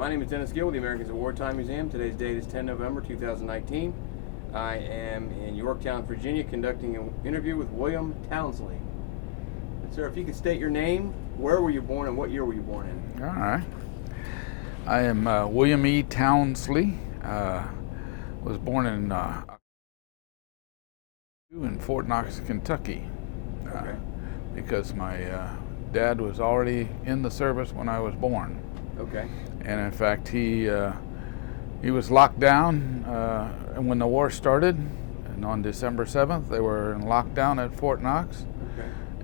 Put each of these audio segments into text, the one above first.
My name is Dennis Gill with the Americans of Wartime Museum. Today's date is 10 November 2019. I am in Yorktown, Virginia, conducting an interview with William Townsley. Sir, if you could state your name, where were you born, and what year were you born in? All right. I am William E. Townsley. Was born in Fort Knox, Kentucky. Okay. Because my dad was already in the service when I was born. Okay. And in fact, he was locked down when the war started, and on December 7th, they were in lockdown at Fort Knox.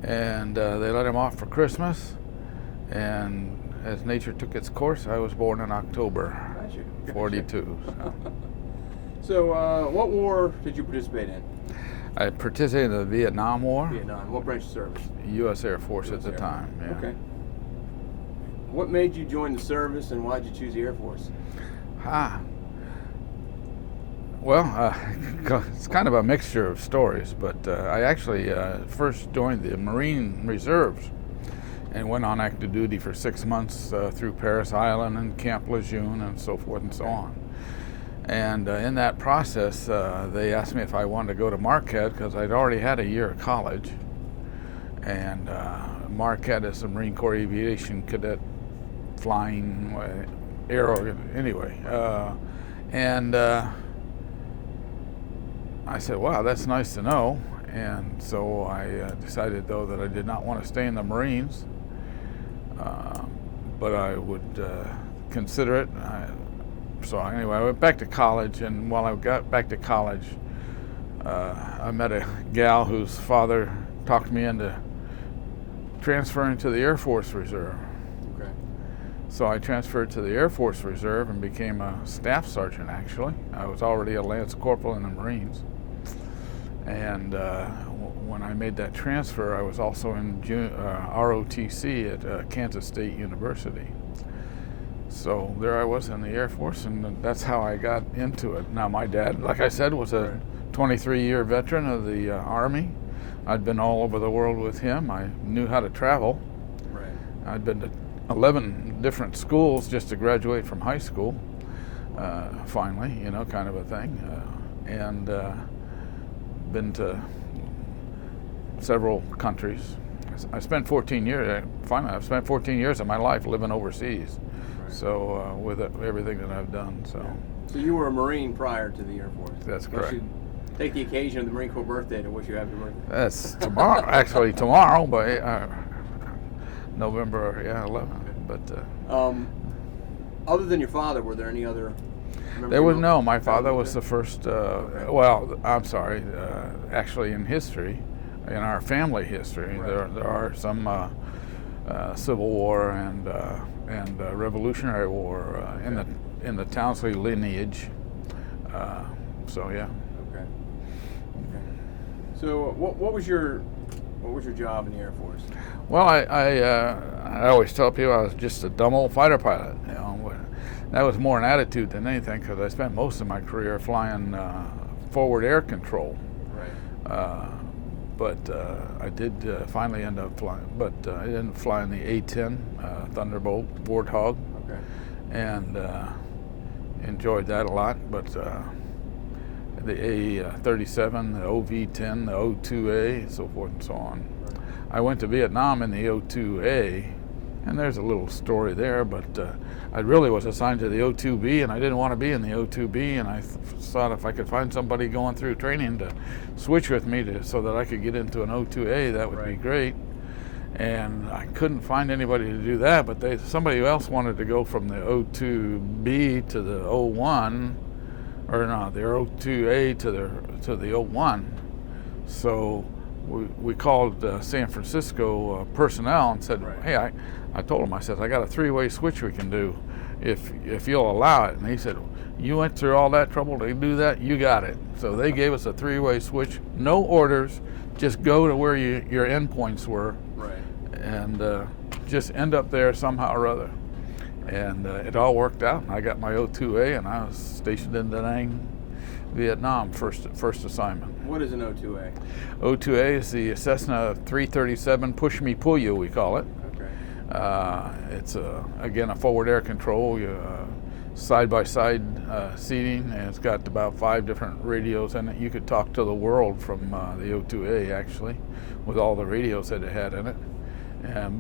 Okay. And they let him off for Christmas. And as nature took its course, I was born in October Gotcha. 42. So, what war did you participate in? I participated in the Vietnam War. Vietnam. What branch of service? U.S. Air Force US at the Air. time. Yeah. Okay. What made you join the service, and why did you choose the Air Force? Well, it's kind of a mixture of stories, but I actually first joined the Marine Reserves and went on active duty for 6 months through Paris Island and Camp Lejeune and so forth and so on. And in that process, they asked me if I wanted to go to Marquette because I'd already had a year of college. And Marquette is a Marine Corps Aviation Cadet flying aero anyway. I said, wow, that's nice to know. And so I decided, though, that I did not want to stay in the Marines, but I would consider it. So anyway, I went back to college, and while I got back to college, I met a gal whose father talked me into transferring to the Air Force Reserve. Okay. So I transferred to the Air Force Reserve and became a staff sergeant, actually. I was already a Lance Corporal in the Marines. And when I made that transfer, I was also in ROTC at Kansas State University. So there I was in the Air Force, and that's how I got into it. Now, my dad, like I said, was a 23-year veteran of the Army. I'd been all over the world with him. I knew how to travel. Right. I'd been to 11 different schools just to graduate from high school, finally, kind of a thing. And been to several countries. I spent 14 years, finally, I've spent 14 years of my life living overseas. Right. So with everything that I've done, so. So you were a Marine prior to the Air Force? That's I correct. should take the occasion of the Marine Corps birthday to wish you happy birthday. That's tomorrow, actually tomorrow, but November 11th. But other than your father, were there any other? there was no. My father was the first. Well, I'm sorry. Actually, in history, in our family history, Right. there are some Civil War and Revolutionary War in the Townsley lineage. So yeah. Okay. So what was your job in the Air Force? Well, I always tell people I was just a dumb old fighter pilot. That was more an attitude than anything, because I spent most of my career flying forward air control. Right. But I did finally end up flying, but I didn't fly in the A-10 Thunderbolt Warthog. Okay. And enjoyed that a lot. But the A-37, the OV-10, the O-2A, and so forth and so on. Right. I went to Vietnam in the O-2A, and there's a little story there, but I really was assigned to the O-2B, and I didn't want to be in the O-2B, and I thought if I could find somebody going through training to switch with me so that I could get into an O-2A, that would be great. And I couldn't find anybody to do that, but somebody else wanted to go from the O-2B to the O-1, or no, the O-2A to the O-1. So we called San Francisco personnel and said, Right. hey, I told him, I said, I got a 3-way switch we can do if you'll allow it. And he said, you went through all that trouble to do that, you got it. So they gave us a 3-way switch, no orders, just go to where your endpoints were. Right. And just end up there somehow or other. And it all worked out. I got my O-2A, and I was stationed in Da Nang, Vietnam, first assignment. What is an O-2A? O-2A is the Cessna 337 push me pull you, we call it. Okay. It's again a forward air control. side-by-side seating, and it's got about 5 different radios in it. You could talk to the world from the O2A, actually, with all the radios that it had in it.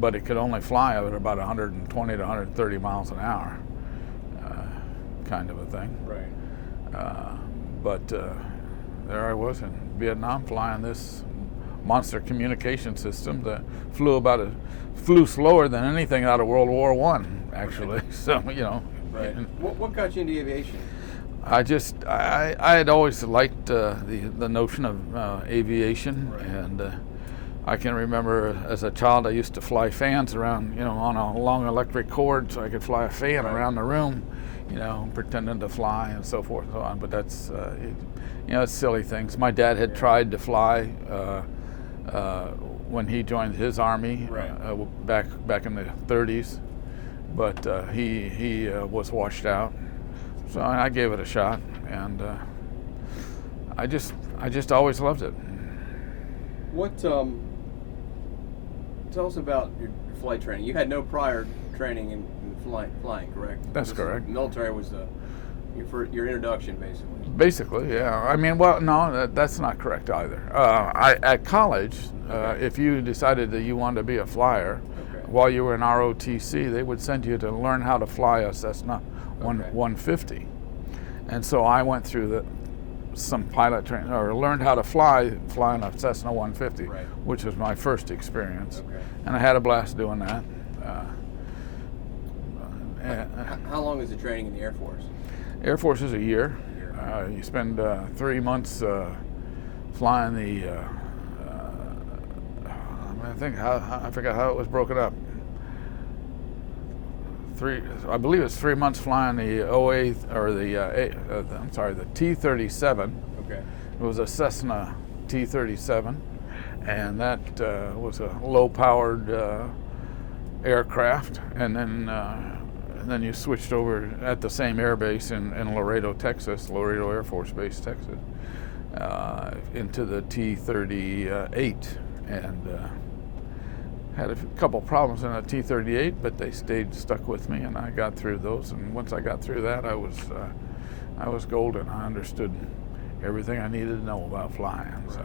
But it could only fly at about 120 to 130 miles an hour, kind of a thing. Right. But there I was in Vietnam flying this monster communication system that flew slower than anything out of World War I, actually. So, you know. Right. What got you into aviation? I had always liked the notion of aviation, right. and I can remember as a child I used to fly fans around, you know, on a long electric cord, so I could fly a fan right. around the room, you know, pretending to fly and so forth and so on. But that's, you know, it's silly things. My dad had tried to fly when he joined his army right. back in the 30s, but he was washed out. So I gave it a shot, and I just always loved it. What? Tell us about your flight training. You had no prior training in flying, correct? That's correct. Military was your introduction, basically. Basically, yeah. I mean, well, no, that's not correct either. At college, if you decided that you wanted to be a flyer, while you were in ROTC, they would send you to learn how to fly a Cessna 150. And so I went through some pilot training, or learned how to fly on a Cessna 150, right. which was my first experience. Okay. And I had a blast doing that. How long is the training in the Air Force? Air Force is a year. You spend 3 months flying the, I forgot how it was broken up. I believe it's 3 months flying the the T-37. Okay. It was a Cessna T-37, and that was a low-powered aircraft. And then you switched over at the same air base in Laredo, Texas, Laredo Air Force Base, Texas, into the T-38, and had a couple problems in a T-38, but they stuck with me, and I got through those. And once I got through that, I was golden. I understood everything I needed to know about flying. So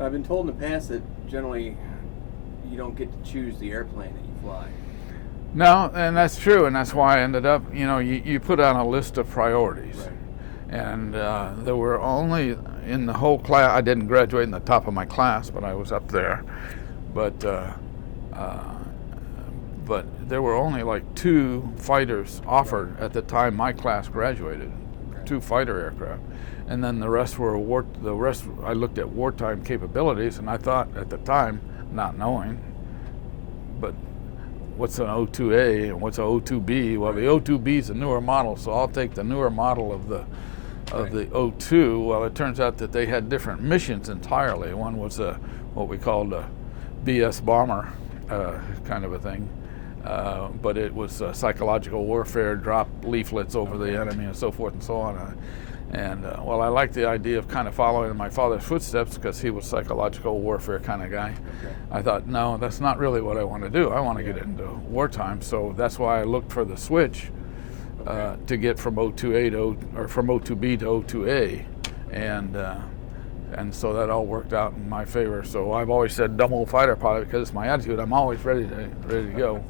I've been told in the past that generally you don't get to choose the airplane that you fly. No, and that's true, and that's why I ended up, you know, you put on a list of priorities. Right. And there were only, in the whole class, I didn't graduate in the top of my class, but I was up there. But there were only like 2 fighters offered at the time my class graduated, 2 fighter aircraft. And then the rest I looked at wartime capabilities, and I thought at the time, not knowing, but what's an O2A and what's an O2B? Well, the O2B is a newer model, so I'll take the newer model of the O2. Well, it turns out that they had different missions entirely. One was what we called a BS bomber kind of a thing, but it was psychological warfare, drop leaflets over the enemy and so forth and so on. And well, I liked the idea of kind of following in my father's footsteps because he was psychological warfare kind of guy. Okay. I thought, no, that's not really what I want to do. I want to get into wartime, so that's why I looked for the switch to get from O2A from O2B to O2A, and so that all worked out in my favor. So I've always said dumb old fighter pilot because it's my attitude. I'm always ready to go,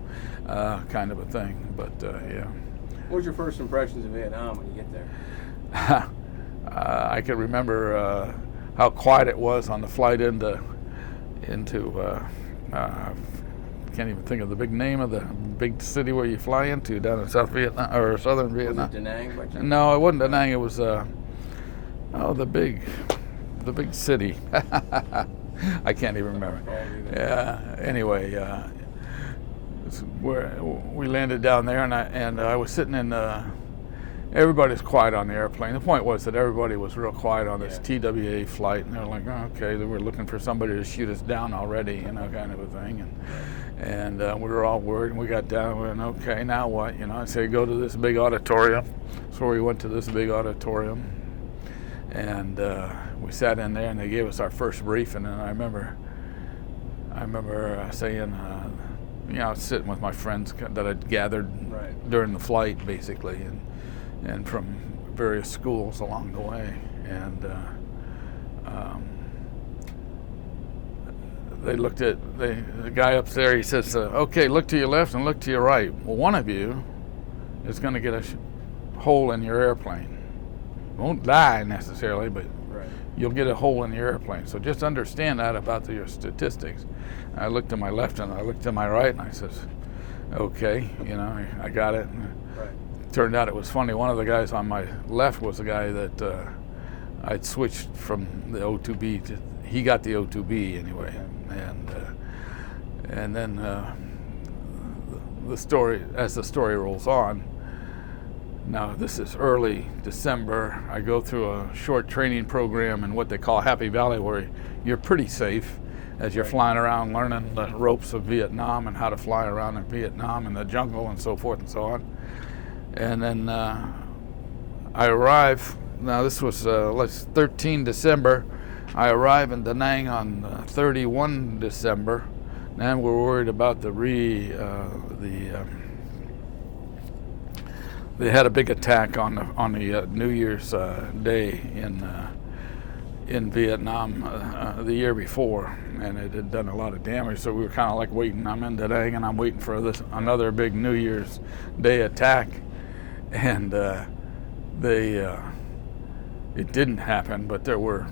kind of a thing. But yeah. What was your first impressions of Vietnam when you get there? I can remember how quiet it was on the flight into can't even think of the big name of the big city where you fly into down in South Vietnam or Southern Vietnam. Was it Da Nang by chance? No, it wasn't Da Nang. It was the big city. I can't even remember. Yeah. Anyway, where we landed down there, and I was sitting in. Everybody's quiet on the airplane. The point was that everybody was real quiet on this TWA flight, and they're like, oh, okay, they were looking for somebody to shoot us down already, you know, kind of a thing. And we were all worried, and we got down, and we went, okay, now what? You know, I say, go to this big auditorium. So we went to this big auditorium, and we sat in there, and they gave us our first briefing, and I remember saying, sitting with my friends that I'd gathered during the flight, basically, and from various schools along the way. And they looked at the guy up there. He says, "Okay, look to your left and look to your right. Well, one of you is going to get a hole in your airplane. Won't die necessarily, but you'll get a hole in your airplane. So just understand that about your statistics." I looked to my left and I looked to my right, and I says, "Okay, I got it." Turned out it was funny. One of the guys on my left was a guy that I'd switched from the O2B to. He got the O2B anyway, and then the story, as the story rolls on. Now this is early December. I go through a short training program in what they call Happy Valley, where you're pretty safe as you're flying around learning the ropes of Vietnam and how to fly around in Vietnam and the jungle and so forth and so on. And then I arrive. Now this was 13 December. I arrive in Da Nang on 31 December. And we're worried about they had a big attack on the New Year's Day in Vietnam the year before, and it had done a lot of damage. So we were kind of like waiting. I'm in Da Nang and I'm waiting for another big New Year's Day attack, and it didn't happen, but there were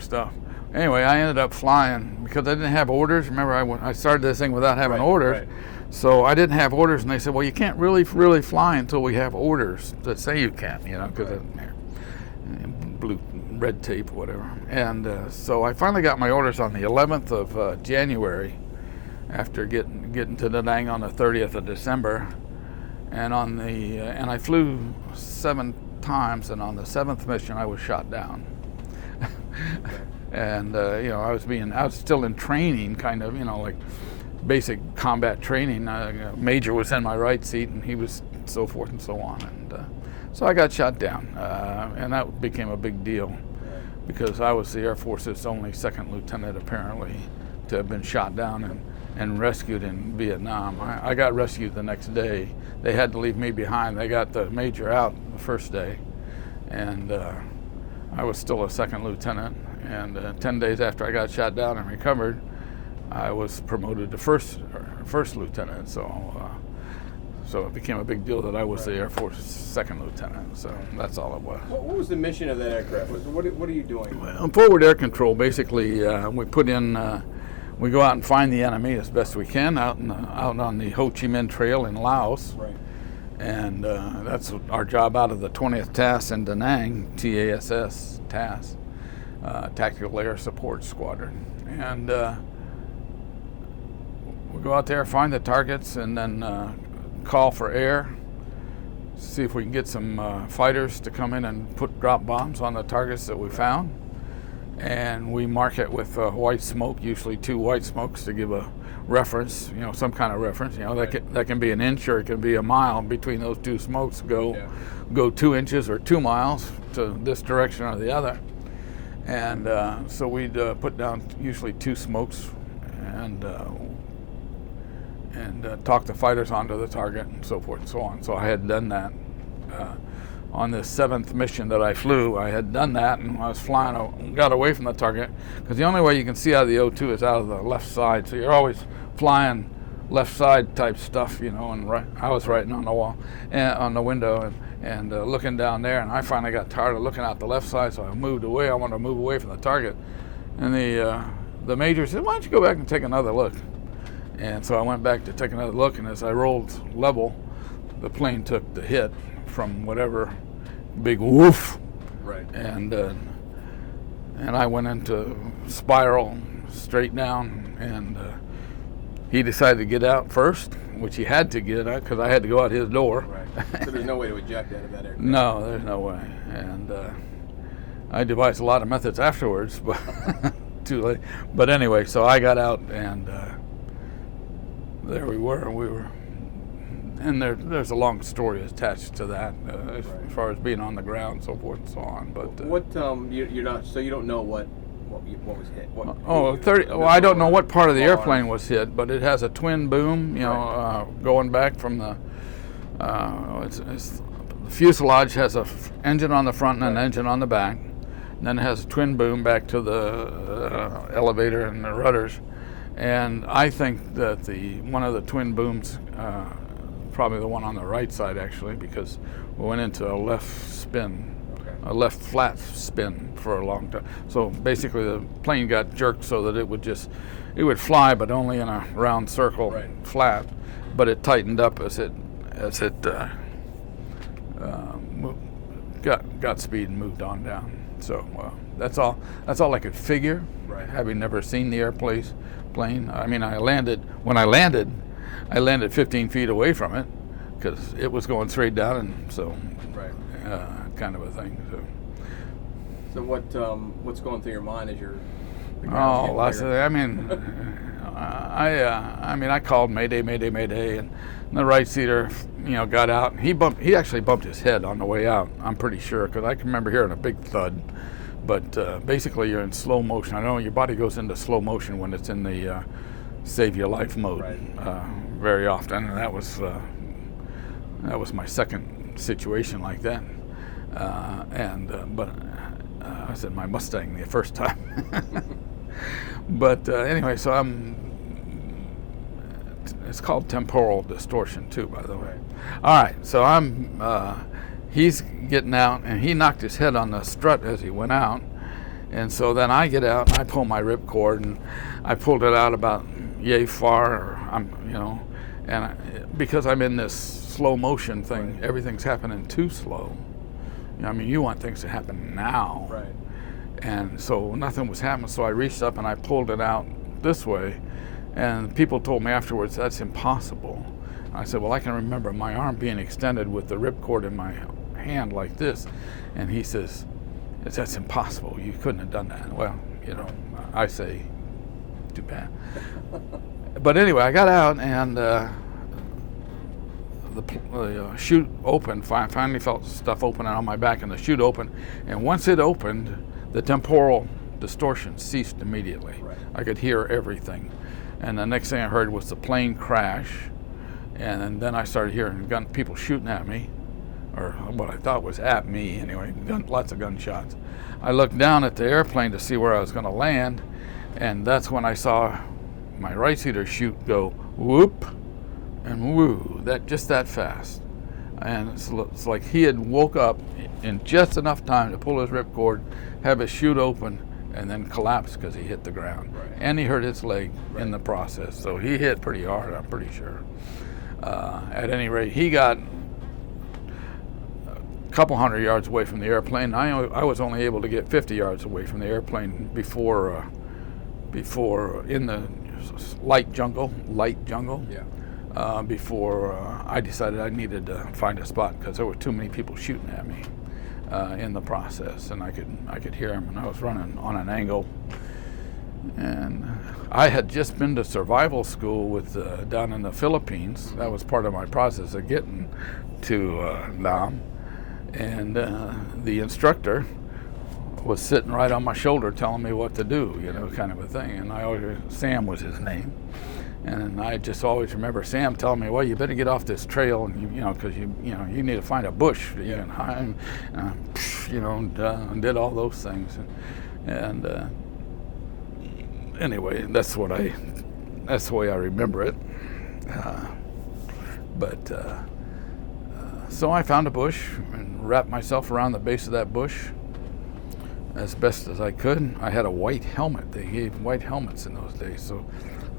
stuff. Anyway, I ended up flying because I didn't have orders. Remember, I started this thing without having orders. So I didn't have orders, and they said, "Well, you can't really fly until we have orders that say you can," because blue red tape, whatever. And so I finally got my orders on the 11th of January, after getting to Da Nang on the 30th of December, and and I flew 7 times, and on the 7th mission I was shot down. And I was still in training, kind of, like basic combat training. Major was in my right seat, and he was so forth and so on, and so I got shot down, and that became a big deal because I was the Air Force's only second lieutenant, apparently, to have been shot down and rescued in Vietnam. I got rescued the next day. They had to leave me behind. They got the major out the first day, and I was still a second lieutenant. And 10 days after I got shot down and recovered, I was promoted to first lieutenant. So it became a big deal that I was the Air Force's second lieutenant. So that's all it was. What was the mission of that aircraft? What are you doing? Well, forward air control. Basically, we go out and find the enemy as best we can out on the Ho Chi Minh Trail in Laos. Right. And that's our job out of the 20th TASS in Da Nang, TASS, TASS. Tactical Air Support Squadron, and we go out there, find the targets, and then call for air, see if we can get some fighters to come in and drop bombs on the targets that we found, and we mark it with white smoke, usually 2 white smokes to give a reference, some kind of reference. That can be an inch or it can be a mile between those 2 smokes. Go 2 inches or 2 miles to this direction or the other. And so we'd put down usually 2 smokes and talk the fighters onto the target and so forth and so on. So I had done that. On this 7th mission that I flew, I had done that, and I was flying, got away from the target, because the only way you can see out of the O2 is out of the left side. So you're always flying left side type stuff, and I was writing on the wall, on the window, and looking down there, and I finally got tired of looking out the left side, so I moved away. I wanted to move away from the target, and the major said, "Why don't you go back and take another look?" And so I went back to take another look, and as I rolled level, the plane took the hit from whatever big woof, and I went into spiral straight down, and he decided to get out first, which he had to get out because I had to go out his door. Right. So there's no way to eject out of that aircraft. No, there's no way. And I devised a lot of methods afterwards, but too late. But anyway, so I got out, and there we were. And there's a long story attached to that, as far as being on the ground, so forth and so on. But what you're not, so you don't know what what was hit? What, Oh, 30. Well, I don't know what part of the airplane was hit, but it has a twin boom, going back from the, the fuselage has a engine on the front and an engine on the back. And then it has a twin boom back to the elevator and the rudders. And I think that one of the twin booms, probably the one on the right side actually, because we went into a left spin. A left flat spin for a long time. So basically the plane got jerked so that it would fly, but only in a round circle, flat. But it tightened up as it got speed and moved on down. So that's all I could figure, having never seen the plane. I mean, when I landed 15 feet away from it because it was going straight down, and so kind of a thing. So what's going through your mind as you're? Lots of. I mean, I called Mayday, Mayday, Mayday, and the right seater, got out. And he actually bumped his head on the way out. I'm pretty sure because I can remember hearing a big thud. But basically, you're in slow motion. I know your body goes into slow motion when it's in the save your life mode very often, and that was my second situation like that. But I said my Mustang the first time. But anyway, so it's called Temporal Distortion too, by the way. All right, so he's getting out, and he knocked his head on the strut as he went out. And so then I get out, and I pull my ripcord, and I pulled it out about yay far, because I'm in this slow motion thing, everything's happening too slow. I mean, you want things to happen now. Right. And so nothing was happening, so I reached up and I pulled it out this way. And people told me afterwards, that's impossible. I said, well, I can remember my arm being extended with the ripcord in my hand like this. And he says, that's impossible. You couldn't have done that. Well, I say, too bad. But anyway, I got out, and the chute opened. Finally felt stuff opening on my back, and the chute opened. And once it opened, the temporal distortion ceased immediately. I could hear everything. And the next thing I heard was the plane crash. And then I started hearing people shooting at me, or what I thought was at me anyway, lots of gunshots. I looked down at the airplane to see where I was going to land, and that's when I saw my right seater chute go whoop and woo, just that fast. And it's like he had woke up in just enough time to pull his ripcord, have his chute open, and then collapse because he hit the ground. And he hurt his leg in the process. So he hit pretty hard, I'm pretty sure. At any rate, he got a couple hundred yards away from the airplane. I was only able to get 50 yards away from the airplane before in the light jungle, before I decided I needed to find a spot because there were too many people shooting at me in the process, and I could hear them, and I was running on an angle. And I had just been to survival school down in the Philippines. That was part of my process of getting to Nam. And the instructor was sitting right on my shoulder telling me what to do, kind of a thing. And Sam was his name. And I just always remember Sam telling me, well, you better get off this trail, and because you need to find a bush that you can hide, and did all those things. And anyway, that's the way I remember it. So I found a bush and wrapped myself around the base of that bush as best as I could. I had a white helmet. They gave white helmets in those days. So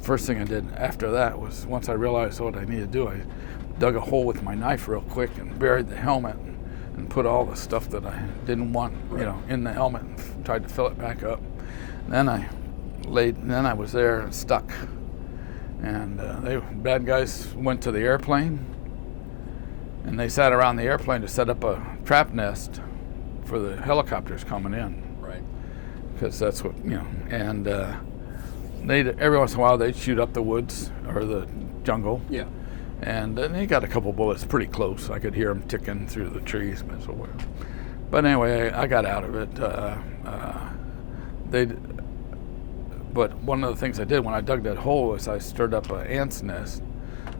first thing I did after that was, once I realized what I needed to do, I dug a hole with my knife real quick and buried the helmet and put all the stuff that I didn't want, in the helmet, and tried to fill it back up. Then I was there and stuck. And bad guys went to the airplane, and they sat around the airplane to set up a trap nest for the helicopters coming in. Right. Because that's what, and every once in a while they'd shoot up the woods or the jungle. Yeah. And they got a couple bullets pretty close. I could hear them ticking through the trees. But anyway, I got out of it. But one of the things I did when I dug that hole is I stirred up an ant's nest,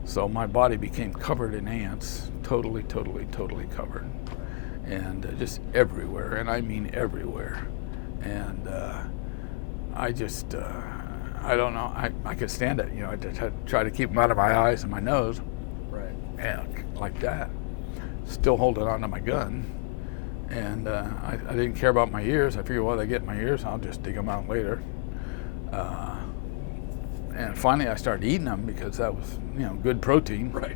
so my body became covered in ants, totally covered, and just everywhere, and I mean everywhere. And I just, I don't know, I could stand it, I just had to try to keep them out of my eyes and my nose, Right. and like that, still holding on to my gun. And I didn't care about my ears. I figured, well, they get my ears, I'll just dig them out later. And finally I started eating them because that was, good protein. Right.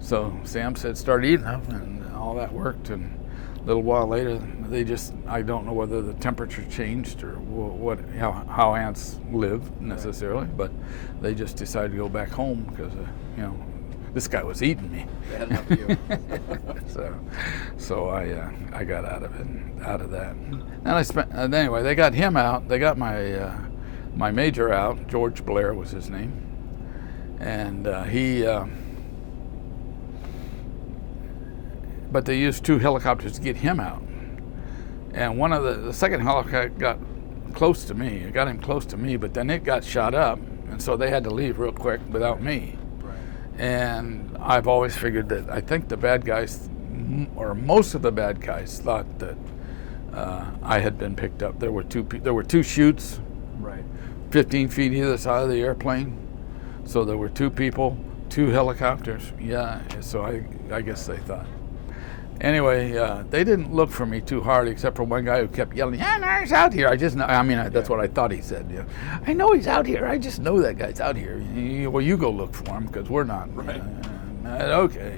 So Sam said, start eating them, and all that worked. And a little while later, I don't know whether the temperature changed or how ants live necessarily, but they just decided to go back home because, this guy was eating me. They had enough of you. So I got out of that. And anyway, they got him out. They got my major out. George Blair was his name, and but they used 2 helicopters to get him out. And one of the second helicopter got close to me. It got him close to me, but then it got shot up, and so they had to leave real quick without me. And I've always figured that I think the bad guys, or most of the bad guys, thought that I had been picked up. There were 2 chutes, Right. 15 feet either side of the airplane. So there were 2 people, 2 helicopters. Yeah, so I guess they thought. Anyway, they didn't look for me too hard, except for one guy who kept yelling, "Yeah, no, he's out here." I just know. That's what I thought he said. Yeah, I know he's out here. I just know that guy's out here. Well, you go look for him because we're not. Right. Okay,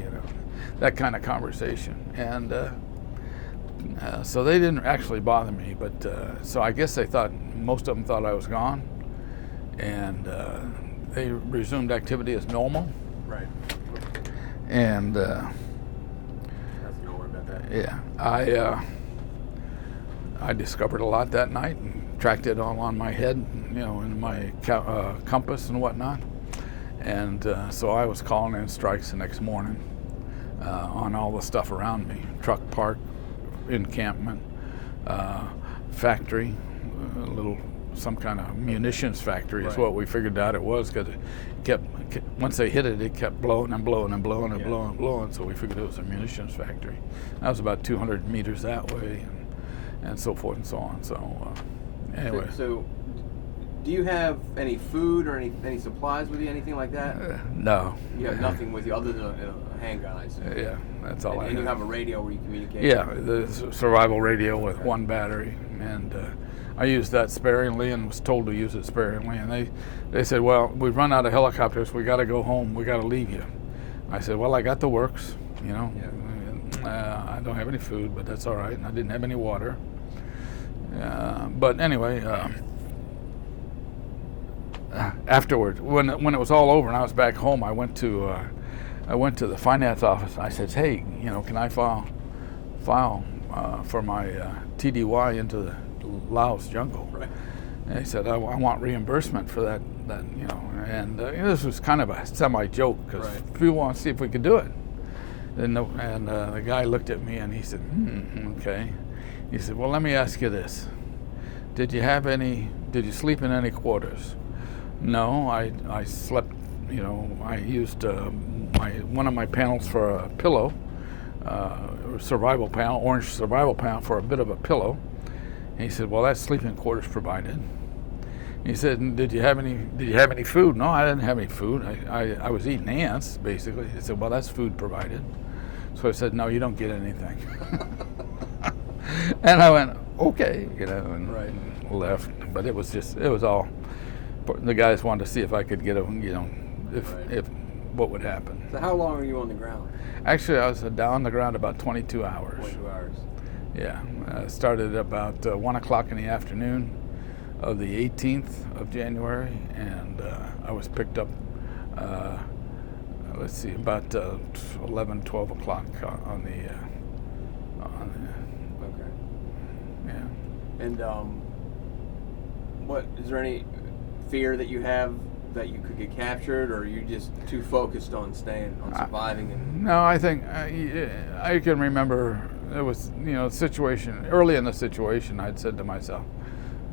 that kind of conversation. And so they didn't actually bother me, but so I guess they thought, most of them thought I was gone, and they resumed activity as normal. Right. And yeah, I discovered a lot that night and tracked it all on my head, in my compass and whatnot. And so I was calling in strikes the next morning on all the stuff around me: truck park, encampment, factory, some kind of munitions factory is what we figured out it was, because once they hit it, it kept blowing and blowing and blowing and blowing and blowing. So we figured it was a munitions factory. That was about 200 meters that way, and so forth and so on. So anyway. So do you have any food or any supplies with you, anything like that? No. You have nothing with you other than a handgun, I assume. Yeah, that's all I have. And you have a radio where you communicate? Yeah, the survival radio with 1 battery. And I used that sparingly and was told to use it sparingly. And they said, well, we've run out of helicopters. We got to go home. We got to leave you. I said, well, I got the works, I don't have any food, but that's all right. And I didn't have any water. But anyway, afterwards, when it was all over and I was back home, I went to the finance office. I said, hey, can I file for my TDY into the Laos jungle? Right. And he said, I want reimbursement for that, and this was kind of a semi-joke, because we want to see if we could do it. And the guy looked at me and he said, okay. He said, well, let me ask you this. Did you sleep in any quarters? No, I slept, I used one of my panels for a pillow, survival panel, orange survival panel for a bit of a pillow. And he said, well, that's sleeping quarters provided. He said, did you have any food? No, I didn't have any food. I was eating ants, basically. He said, well, that's food provided. So I said, no, you don't get anything. And I went, okay, and left. But it was all, the guys wanted to see if I could get them, if what would happen. So how long were you on the ground? Actually, I was down on the ground about 22 hours. 22 hours. Yeah, started about 1 o'clock in the afternoon of the 18th of January, and I was picked up, about 11, 12 o'clock on the. Okay. Yeah. And is there any fear that you have that you could get captured, or are you just too focused on surviving? No, I think I can remember. It was, situation early in the situation. I'd said to myself,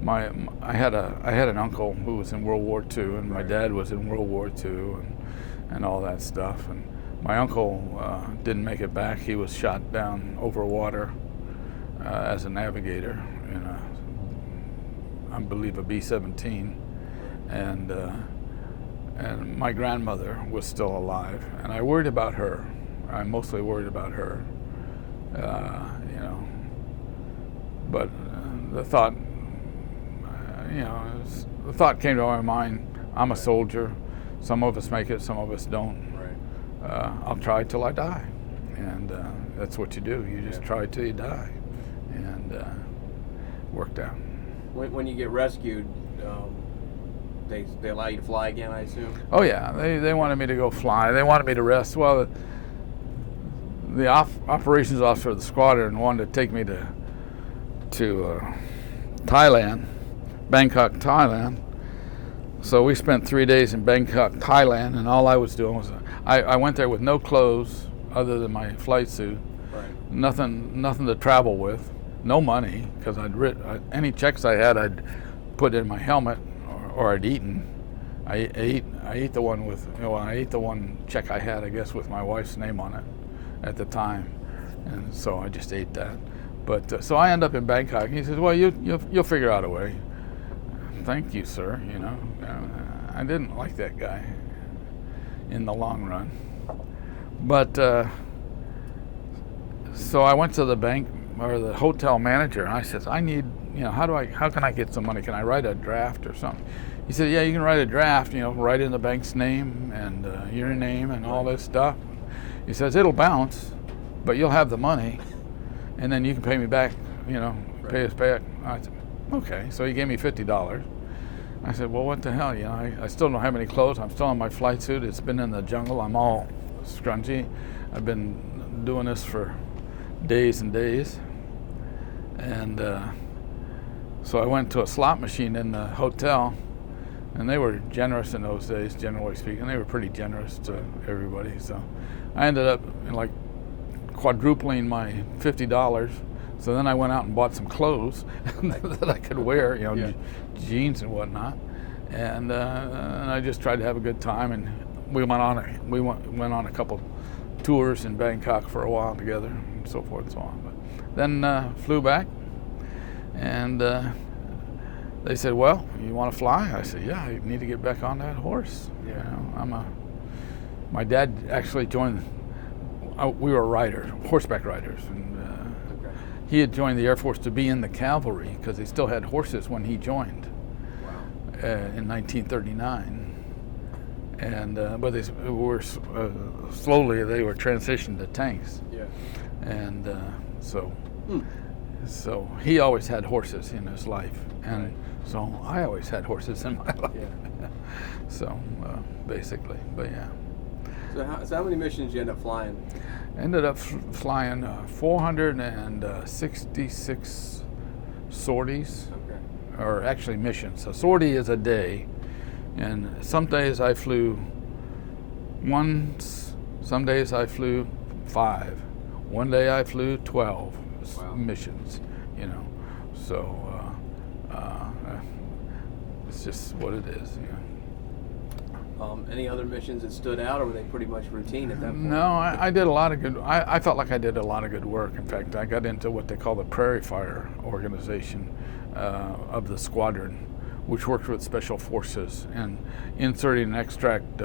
I had an uncle who was in World War II, and my dad was in World War II, and all that stuff. And my uncle didn't make it back. He was shot down over water as a navigator in I believe a B-17, and my grandmother was still alive, and I worried about her. I mostly worried about her, you know. But the thought, the thought came to my mind. I'm a soldier. Some of us make it, some of us don't. Right. I'll try till I die, and that's what you do. You just try till you die, and worked out. When you get rescued, they allow you to fly again, I assume? Oh yeah, they wanted me to go fly. They wanted me to rest. Well, the operations officer of the squadron wanted to take me to Thailand, Bangkok, Thailand. So we spent 3 days in Bangkok, Thailand, and all I was doing was I went there with no clothes other than my flight suit, right. Nothing to travel with, no money, because any checks I had I'd put in my helmet or I'd eaten. I ate the one with I ate the one check I had, I guess, with my wife's name on it at the time, and so I just ate that. But so I end up in Bangkok. And he says, "Well, you'll figure out a way." Thank you, sir. I didn't like that guy in the long run, but so I went to the bank or the hotel manager, and I said, "I need, how can I get some money? Can I write a draft or something?" He said, "Yeah, you can write a draft. Write in the bank's name and your name and all this stuff." He says, "It'll bounce, but you'll have the money, and then you can pay me back. Pay us back." I said, "Okay." So he gave me $50. I said, "Well, what the hell? I still don't have any clothes. I'm still in my flight suit. It's been in the jungle. I'm all scrunchy. I've been doing this for days and days." And so I went to a slot machine in the hotel, and they were generous in those days, generally speaking. They were pretty generous to everybody. So I ended up quadrupling my $50. So then I went out and bought some clothes that I could wear, jeans and whatnot, and I just tried to have a good time. And we went on a couple tours in Bangkok for a while together, and so forth and so on. But then flew back, and they said, "Well, you want to fly?" I said, "Yeah, I need to get back on that horse." Yeah. My dad actually joined. We were riders, horseback riders, and he had joined the Air Force to be in the cavalry because they still had horses when he joined. Wow. In 1939, and but they were slowly they were transitioned to tanks. Yeah. And so he always had horses in his life, and right. So I always had horses in my life. Yeah. So basically, but yeah. So how many missions did you end up flying? Ended up flying 466 sorties, or actually missions. A sortie is a day, and some days I flew once, some days I flew 5. One day I flew 12 missions, So it's just what it is, Any other missions that stood out, or were they pretty much routine at that point? No, I did a lot of good. I felt like I did a lot of good work. In fact, I got into what they call the Prairie Fire organization of the squadron, which worked with special forces and inserting and extract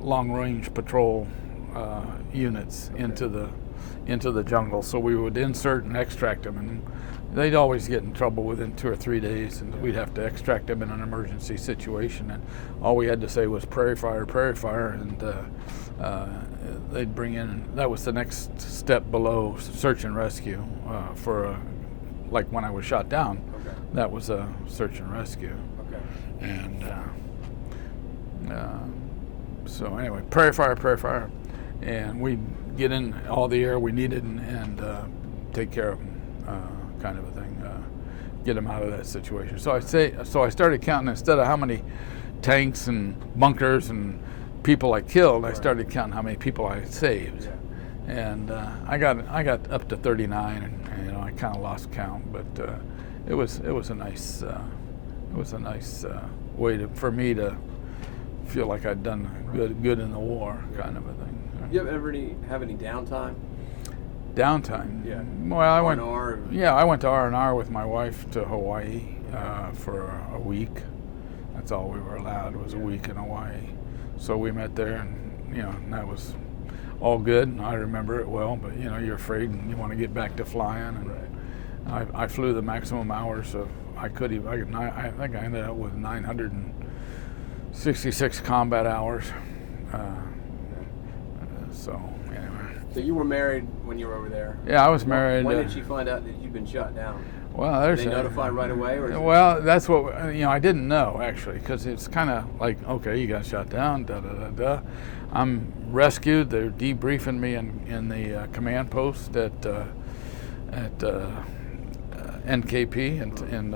long-range patrol units into the jungle. So we would insert and extract them, and they'd always get in trouble within 2 or 3 days, and we'd have to extract them in an emergency situation. And all we had to say was Prairie Fire, and they'd bring in. That was the next step below search and rescue like when I was shot down. Okay. That was a search and rescue. Okay. And so anyway, Prairie Fire, and we'd get in all the air we needed and take care of them. Kind of a thing, get them out of that situation. So I started counting, instead of how many tanks and bunkers and people I killed, I started counting how many people I saved. Yeah. And I got up to 39, and I kind of lost count, but it was a nice way for me to feel like I'd done good in the war, kind of a thing. Do you ever have any downtime? Downtime? Yeah. Well, I went to R&R with my wife to Hawaii for a week. That's all we were allowed, was a week in Hawaii. So we met there, and that was all good. I remember it well, but you're afraid and you want to get back to flying. And I flew the maximum hours of I think I ended up with 966 combat hours. So anyway. So you were married when you were over there? Yeah, I was married. When did she find out that you'd been shot down? Well, did they notify right away? Well, that's what I didn't know, actually, because it's kind of like, okay, you got shot down. Da da da da. I'm rescued. They're debriefing me in the command post at NKP in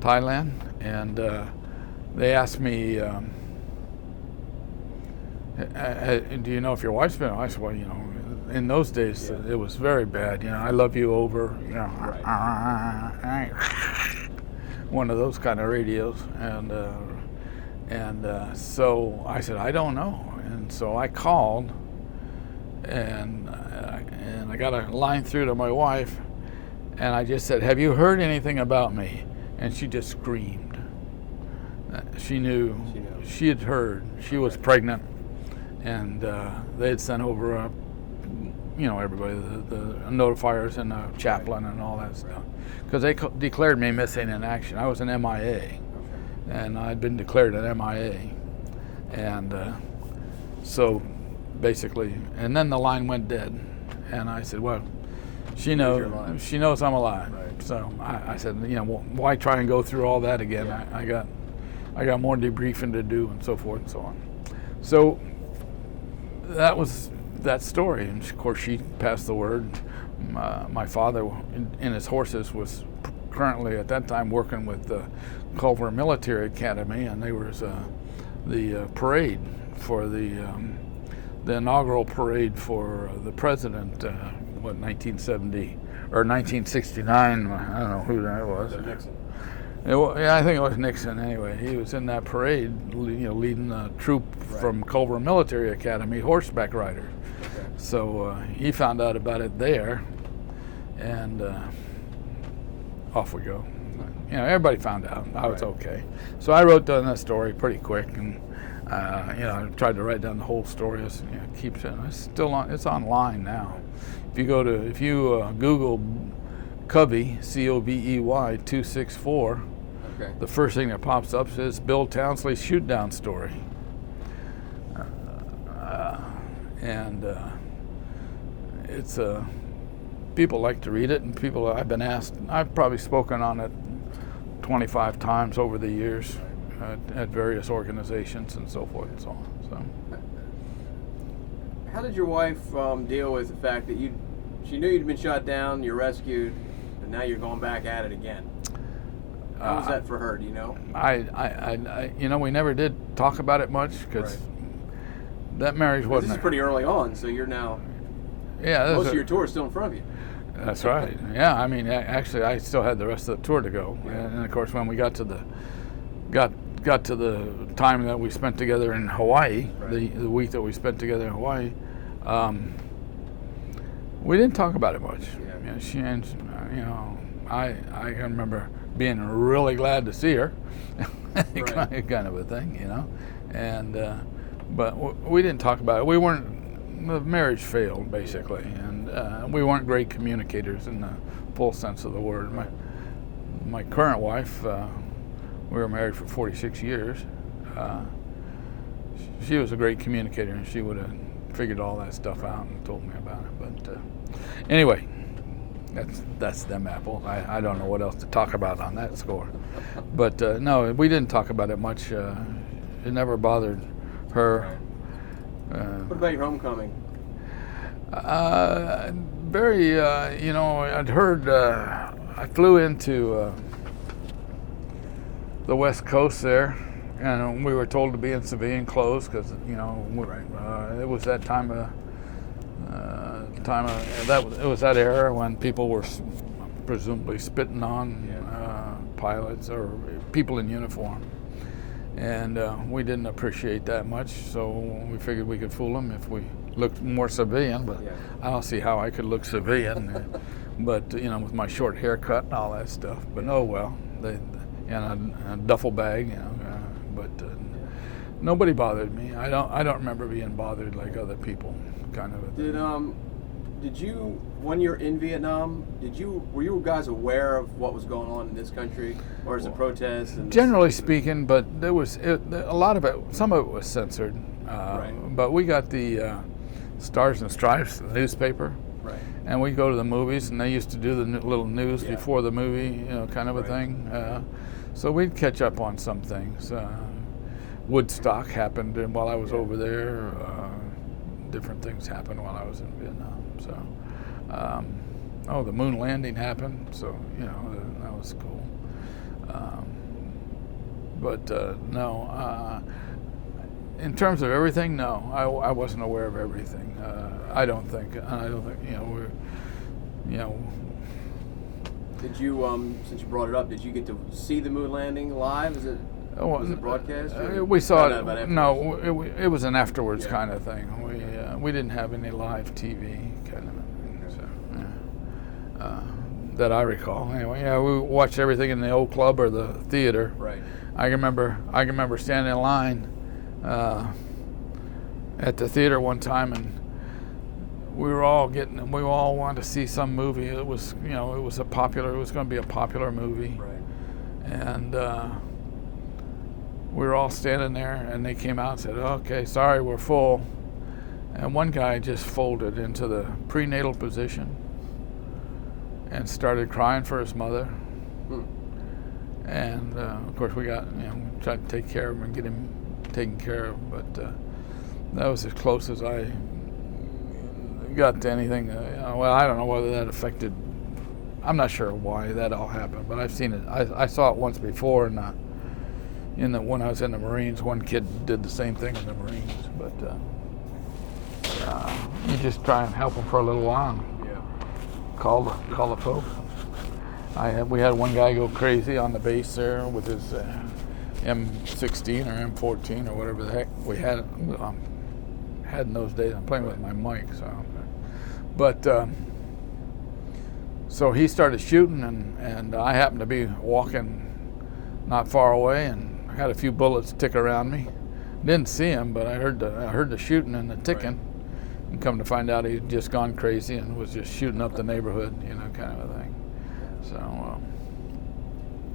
Thailand, and they asked me, do you know if your wife's been? I said, well, in those days it was very bad. I love you over, one of those kind of radios, and so I said, I don't know, and so I called, and I got a line through to my wife, and I just said, have you heard anything about me? And she just screamed. She knew. She had heard. She was pregnant, and they had sent over everybody, the notifiers and the chaplain and all that stuff, because they declared me missing in action. I was an MIA, and I'd been declared an MIA, and so basically, and then the line went dead, and I said, well, she knows I'm alive. Right. So I said, why try and go through all that again? Yeah. I got more debriefing to do, and so forth and so on. So that was that story, and of course she passed the word. My father, in his horses, was currently at that time working with the Culver Military Academy, and there was the parade for the inaugural parade for the president. 1970 or 1969? I don't know who that was. Nixon. I think it was Nixon. Anyway, he was in that parade, leading a troop from Culver Military Academy, horseback riders. Okay. So he found out about it there, and off we go. Everybody found out. I was okay. So I wrote down that story pretty quick, and I tried to write down the whole story. It's it's online now. If you Google Covey, Covey 264, okay, the first thing that pops up says Bill Townsley shoot down story, and it's people like to read it, and I've probably spoken on it 25 times over the years at various organizations and so forth and so on. So. How did your wife deal with the fact that she knew you'd been shot down, you're rescued, and now you're going back at it again? How was that for her? Do you know? We never did talk about it much, because that marriage wasn't. This is pretty early on, so you're now. Yeah. Most of your tour is still in front of you. That's right. Yeah. I mean, actually, I still had the rest of the tour to go, and of course, when we got to the time that we spent together in Hawaii, the week that we spent together in Hawaii, we didn't talk about it much. Yeah. I can remember being really glad to see her, kind of a thing, and but we didn't talk about it. The marriage failed, basically, and we weren't great communicators in the full sense of the word. My current wife, we were married for 46 years. She was a great communicator, and she would have figured all that stuff out and told me about it. But anyway, that's them apples. I don't know what else to talk about on that score. But no, we didn't talk about it much. It never bothered her. What about your homecoming? Very, I'd heard, I flew into the West Coast there, and we were told to be in civilian clothes because, it was that it was that era when people were presumably spitting on pilots or people in uniform. And we didn't appreciate that much, so we figured we could fool them if we looked more civilian, but I don't see how I could look civilian, but with my short haircut and all that stuff. But oh well, and a duffel bag, but nobody bothered me. I don't remember being bothered like other people, kind of a thing. Did you, when you're in Vietnam, were you guys aware of what was going on in this country, or is it protests? Generally speaking, but there was a lot of it. Some of it was censored, but we got the Stars and Stripes, the newspaper, and we go to the movies, and they used to do the little news before the movie, kind of a thing. So we'd catch up on some things. Woodstock happened while I was over there. Different things happened while I was in Vietnam. So, the moon landing happened. So that was cool. No. In terms of everything, no, I wasn't aware of everything. I don't think. Did you, since you brought it up, did you get to see the moon landing live? Was it broadcast? We saw it. No, it was an afterwards kind of thing. We didn't have any live TV kind of thing, so, that I recall. Anyway, we watched everything in the old club or the theater. Right. I remember standing in line at the theater one time, and we all wanted to see some movie. It was going to be a popular movie. Right. And we were all standing there, and they came out and said, "Okay, sorry, we're full." And one guy just folded into the prenatal position and started crying for his mother. And of course, we got tried to take care of him and get him taken care of, but that was as close as I got to anything. Well, I don't know whether that affected. I'm not sure why that all happened, but I've seen it. I saw it once before, and when I was in the Marines, one kid did the same thing in the Marines. But you just try and help them for a little while. Call the folks. We had one guy go crazy on the base there with his M16 or M14 or whatever the heck we had in those days. I'm playing with my mic, so he started shooting, and I happened to be walking not far away, and I had a few bullets tick around me. Didn't see him, but I heard the shooting and the ticking, and come to find out he'd just gone crazy and was just shooting up the neighborhood, kind of a thing. So.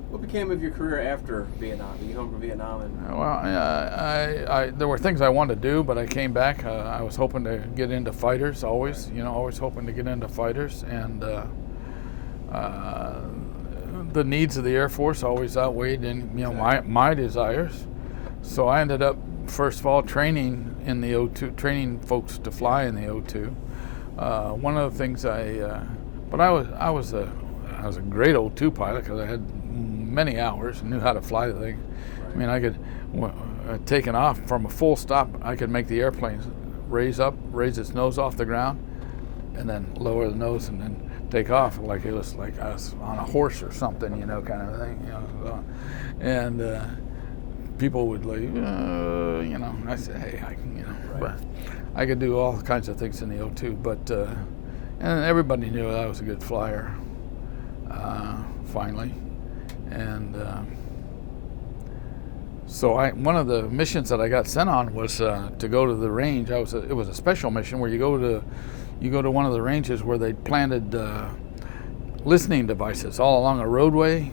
What became of your career after Vietnam? You home from Vietnam? There were things I wanted to do, but I came back. I was hoping to get into fighters, always. Always hoping to get into fighters, and the needs of the Air Force always outweighed my desires. So I ended up, first of all, training in the O2, training folks to fly in the O2. One of the things I was a great O2 pilot because I had many hours and knew how to fly the thing. I mean, I could, taking off from a full stop, I could make the airplane raise its nose off the ground, and then lower the nose and then take off like it was like I was on a horse or something, kind of thing. And people would I said, hey, but I could do all kinds of things in the O2, but and everybody knew I was a good flyer. Finally, and so one of the missions that I got sent on was to go to the range. It was a special mission where you go to one of the ranges where they planted listening devices all along a roadway,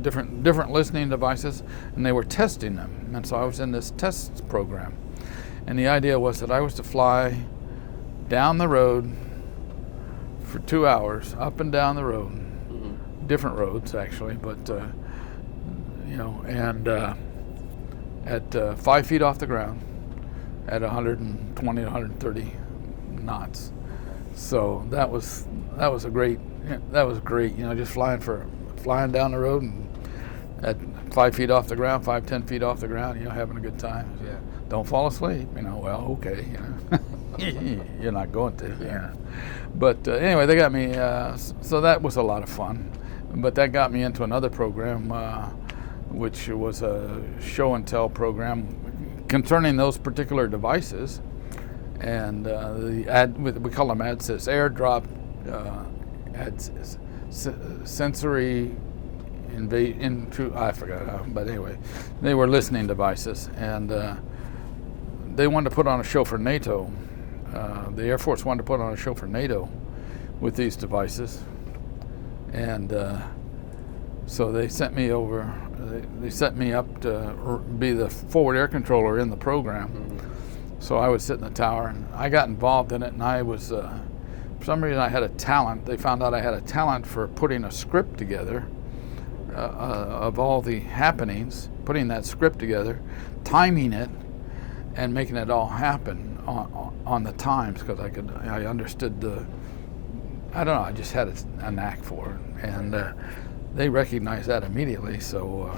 different listening devices, and they were testing them. And so I was in this test program, and the idea was that I was to fly down the road for 2 hours, up and down the road, different roads actually, but and at 5 feet off the ground, at 120 to 130 knots. So that was great, just flying down the road and at 5 feet off the ground, 5-10 feet off the ground, having a good time. Yeah. Don't fall asleep, well, okay. You're not going to. Yeah. But anyway, they got me. So that was a lot of fun. But that got me into another program, which was a show and tell program concerning those particular devices. And we call them ADSYS, airdrop sensory I forgot how, but anyway, they were listening devices, and they wanted to put on a show for NATO. The Air Force wanted to put on a show for NATO with these devices, and so they sent me over. They set me up to be the forward air controller in the program. Mm-hmm. So I would sit in the tower, and I got involved in it, and I was, for some reason I had a talent. They found out I had a talent for putting a script together of all the happenings, putting that script together, timing it, and making it all happen on the times, because I understood I don't know, I just had a knack for it. And they recognized that immediately, so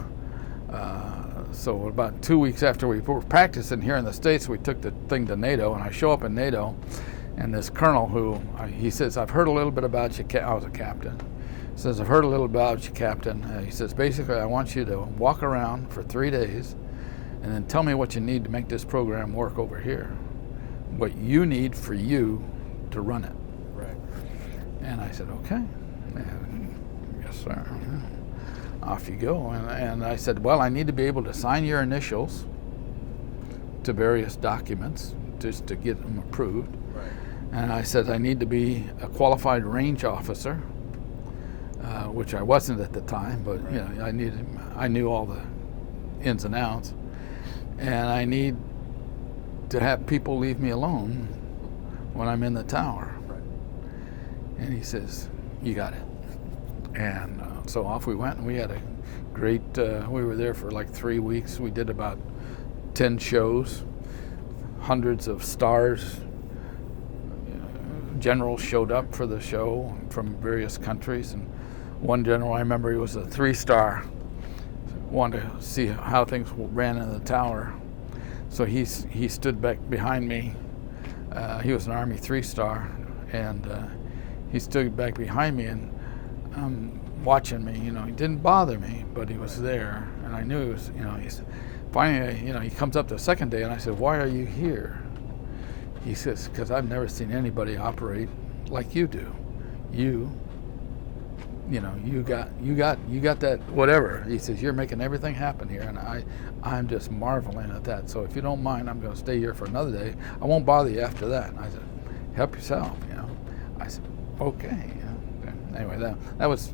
about 2 weeks after we were practicing here in the States, we took the thing to NATO, and I show up in NATO, and this colonel he says, I've heard a little bit about you. I was a captain. He says, I've heard a little about you, Captain. He says, basically, I want you to walk around for 3 days and then tell me what you need to make this program work over here. What you need for you to run it. Right. And I said, okay. And, yes, sir. Off you go. And I said, well, I need to be able to sign your initials to various documents just to get them approved. Right. And I said, I need to be a qualified range officer, which I wasn't at the time, but right. You know, I knew all the ins and outs. And I need to have people leave me alone when I'm in the tower. Right. And he says, you got it. And so off we went, and we had a great, we were there for like 3 weeks. We did about 10 shows, hundreds of stars. Generals showed up for the show from various countries, and one general, I remember, he was a 3-star, wanted to see how things ran in the tower. So he stood back behind me. He was an Army 3-star, and he stood back behind me and watching me. You know, he didn't bother me, but he was there, and I knew he was. You know, finally, you know, he comes up the second day, and I said, "Why are you here?" He says, "Because I've never seen anybody operate like you do. You know, you got that whatever." He says, "You're making everything happen here, and I'm just marveling at that. So if you don't mind, I'm going to stay here for another day. I won't bother you after that." And I said, "Help yourself." You know, I said, "Okay." Anyway, that was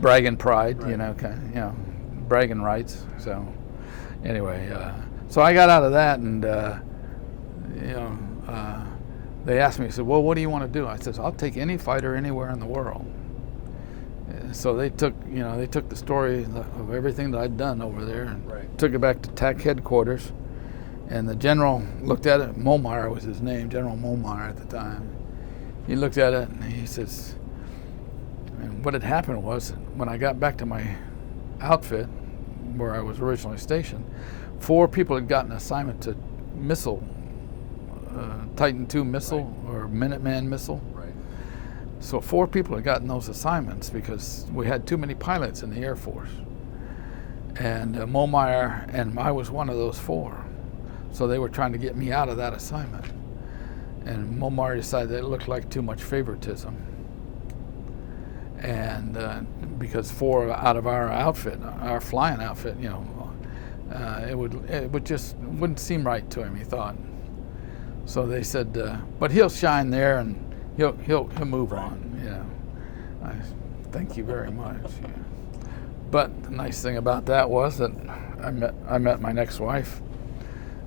bragging pride, right. You know, bragging rights. So anyway, so I got out of that, and they asked me, said, "Well, what do you want to do?" I said, "I'll take any fighter anywhere in the world." So they took the story of everything that I'd done over there and right. took it back to TAC headquarters, and the general looked at it. Momeyer was his name, General Momeyer at the time. He looked at it and he says, and what had happened was, when I got back to my outfit where I was originally stationed, 4 people had gotten an assignment to missile, Titan II missile, right. or Minuteman missile. Right. So 4 people had gotten those assignments because we had too many pilots in the Air Force. And Momeyer and I was one of those 4. So they were trying to get me out of that assignment. And Momeyer decided that it looked like too much favoritism. And because 4 out of our outfit, our flying outfit, you know, it wouldn't seem right to him, he thought. So they said, but he'll shine there and he'll move on. You know, I thank you very much. Yeah. But the nice thing about that was that I met my next wife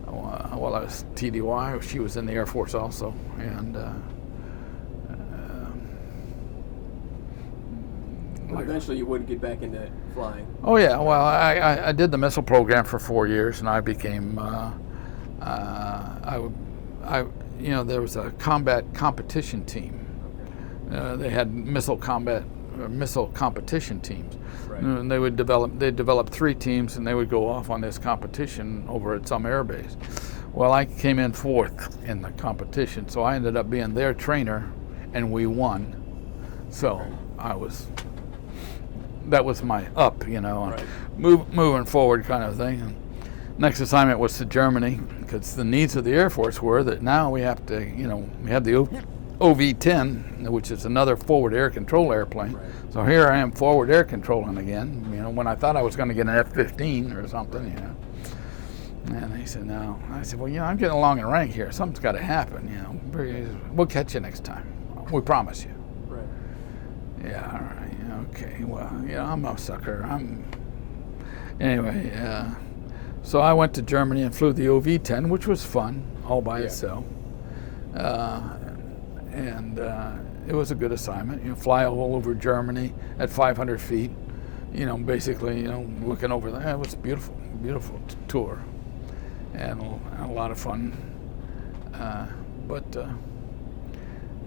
while I was TDY. She was in the Air Force also, and eventually you would get back into flying. Oh yeah, well I did the missile program for 4 years, and I became there was a combat competition team. They had missile competition teams. Right. And they'd develop 3 teams, and they would go off on this competition over at some air base. Well, I came in fourth in the competition, so I ended up being their trainer, and we won. So that was my up, Right. moving forward kind of thing. And next assignment was to Germany, because the needs of the Air Force were that now we have to, we have the OV-10, which is another forward air control airplane. Right. So here I am forward air controlling again, when I thought I was going to get an F-15 or something, And they said, no. I said, well, I'm getting along in rank here. Something's got to happen, We'll catch you next time. We promise you. Right. Yeah, all right. Okay. Well, I'm a sucker. Anyway, so I went to Germany and flew the OV-10, which was fun all by itself. And it was a good assignment. Fly all over Germany at 500 feet, basically, looking over there. It was a beautiful, beautiful tour. And a lot of fun. But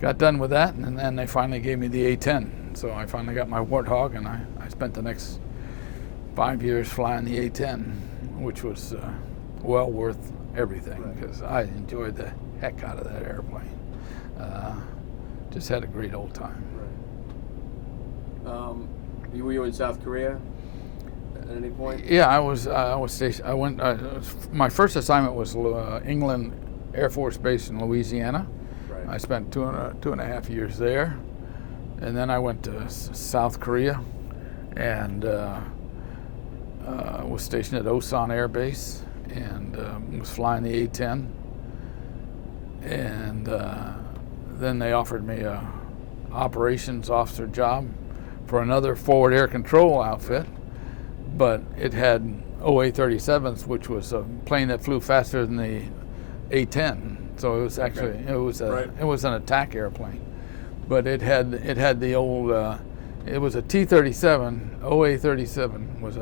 got done with that, and then they finally gave me the A-10. So I finally got my Warthog, and I spent the next 5 years flying the A-10, which was well worth everything, because I enjoyed the heck out of that airplane. Just had a great old time. Right. Were you in South Korea at any point? Yeah, I was stationed. I went. My first assignment was England Air Force Base in Louisiana. Right. I spent two and a half years there, and then I went to South Korea, and was stationed at Osan Air Base, and was flying the A-10, and then they offered me a operations officer job for another forward air control outfit, but it had OA-37s, which was a plane that flew faster than the A-10. So it was actually it was an attack airplane, but it had the old it was a T-37. OA-37 was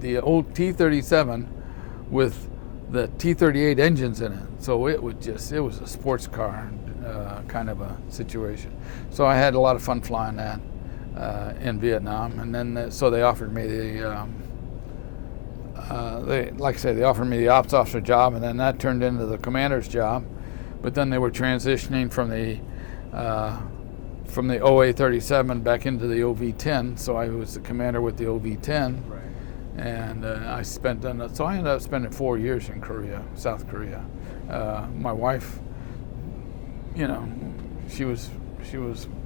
the old T-37 with the T-38 engines in it. So it was a sports car kind of a situation. So I had a lot of fun flying that in Vietnam, and then so they offered me they offered me the ops officer job, and then that turned into the commander's job. But then they were transitioning from the OA-37 back into the OV-10, so I was the commander with the OV-10. Right. And so I ended up spending 4 years in Korea, South Korea. My wife, she was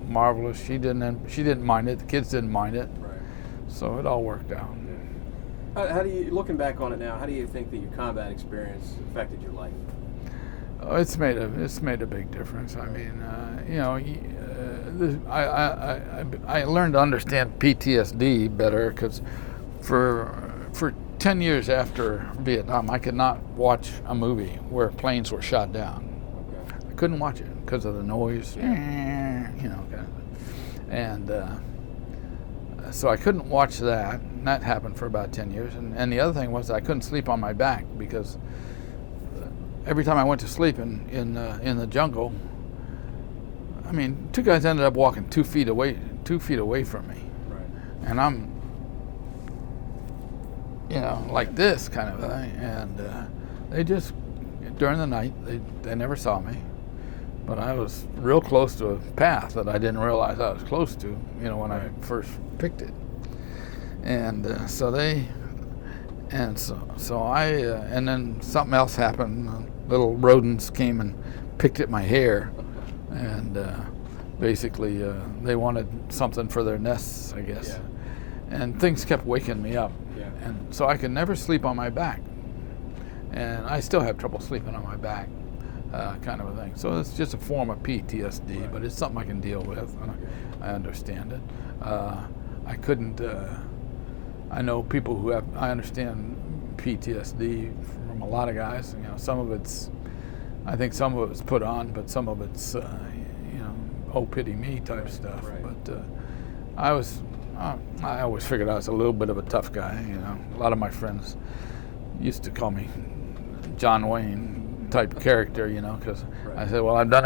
marvelous. She didn't mind it. The kids didn't mind it. Right. So it all worked out. How do you, looking back on it now, how do you think that your combat experience affected your life? Oh, it's made a big difference. I mean, I learned to understand PTSD better, because for 10 years after Vietnam, I could not watch a movie where planes were shot down. Okay. I couldn't watch it because of the noise, and so I couldn't watch that. And that happened for about 10 years. And the other thing was I couldn't sleep on my back, because every time I went to sleep in the jungle, I mean, two guys ended up walking 2 feet away from me, Right. and I'm, like this kind of thing, and they just, during the night, they never saw me, but I was real close to a path that I didn't realize I was close to, when I first picked it, and so then something else happened. Little rodents came and picked at my hair, and basically they wanted something for their nests, I guess. Yeah. And things kept waking me up. Yeah. And so I could never sleep on my back. And I still have trouble sleeping on my back, kind of a thing. So it's just a form of PTSD, Right. but it's something I can deal with. And I understand it. I couldn't, I know people who have, I understand PTSD from a lot of guys. Some of it's, I think some of it's put on, but some of it's, oh, pity me type stuff. Right. But I always figured I was a little bit of a tough guy. A lot of my friends used to call me John Wayne type character, because Right. I said, well, I've done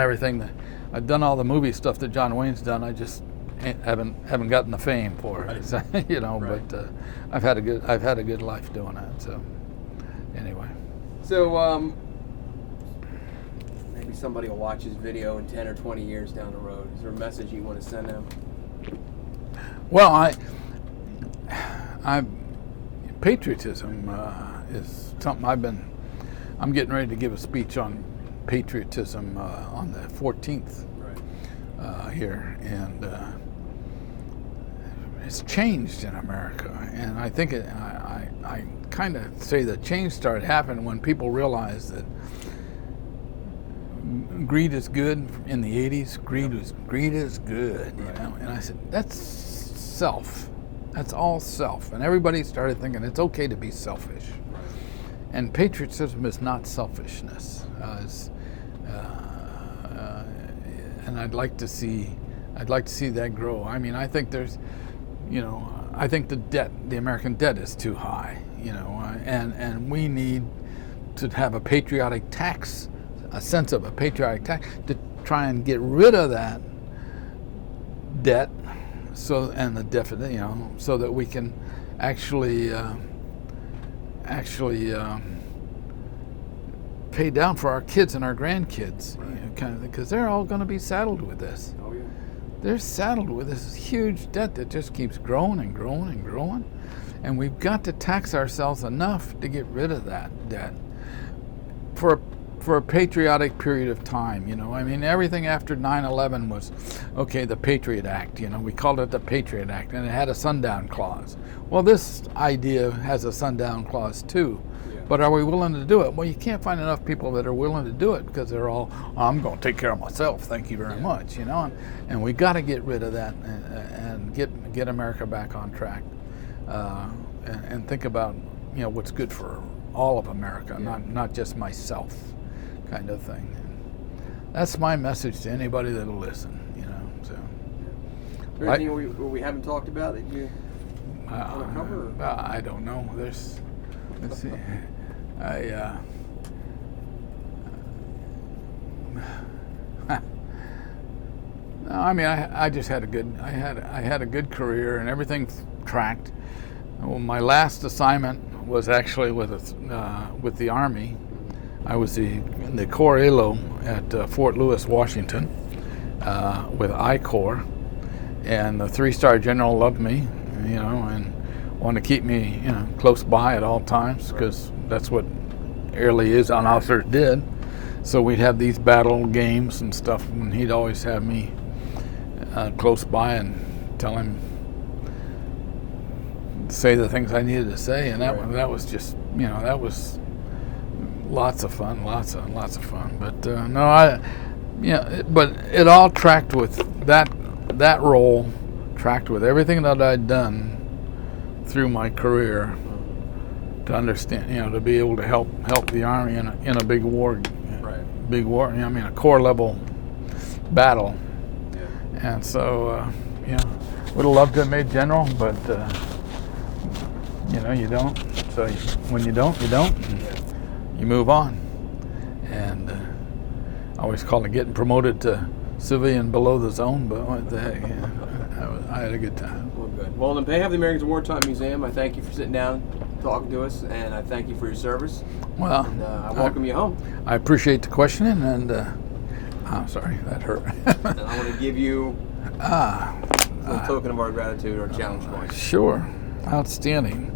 all the movie stuff that John Wayne's done. I just haven't gotten the fame for it, Right. Right. But I've had a good life doing that. So anyway. So, maybe somebody will watch this video in 10 or 20 years down the road. Is there a message you want to send them? Well, patriotism is something I'm getting ready to give a speech on patriotism on the 14th here, and it's changed in America, and I think I kind of say the change started happening when people realized that greed is good in the 80s. Greed is good, you know. And I said, that's self. That's all self. And everybody started thinking it's okay to be selfish. And patriotism is not selfishness. And I'd like to see that grow. I mean, I think there's, you know, I think the American debt is too high, you know, and we need to have a patriotic tax, a sense of a patriotic tax, to try and get rid of that debt, and the deficit, you know, so that we can actually pay down for our kids and our grandkids, you know, kind of, because they're all going to be saddled with this. Oh yeah. They're saddled with this huge debt that just keeps growing and growing and growing, and we've got to tax ourselves enough to get rid of that debt for a patriotic period of time. You know, I mean, everything after 9/11 was, okay, the Patriot Act, you know, we called it the Patriot Act, and it had a sundown clause. Well, this idea has a sundown clause too. Yeah. But are we willing to do it? Well, you can't find enough people that are willing to do it, because they're all, I'm going to take care of myself, thank you very much, you know. And we got to get rid of that and get America back on track, and think about, you know, what's good for all of America, not just myself, kind of thing. That's my message to anybody that'll listen, you know. So, is there anything we haven't talked about that you want to cover? I don't know. Let's see. No, I mean, I just had a good career, and everything tracked. Well, my last assignment was actually with the Army. I was in the Corps Elo at Fort Lewis, Washington, with I Corps, and the 3-star general loved me, you know, and wanted to keep me, you know, close by at all times, because that's what air liaison officers did. So we'd have these battle games and stuff, and he'd always have me close by and tell him, say the things I needed to say, and that was just, you know, that was lots of fun. But but it all tracked with that role, tracked with everything that I'd done through my career, to understand, you know, to be able to help the Army in a big war, you know, I mean, a Corps level battle. Yeah. And so, you know, would have loved to have made general, but you know, you don't. So when you don't, you don't. You move on. And I always call it getting promoted to civilian below the zone, but what the heck, I had a good time. Well, good. Well, on behalf of the American Wartime Museum, I thank you for sitting down, talking to us, and I thank you for your service. Well, and I welcome you home. I appreciate the questioning, and I'm sorry, that hurt. And I want to give you a little token of our gratitude, our challenge point. Sure. Outstanding.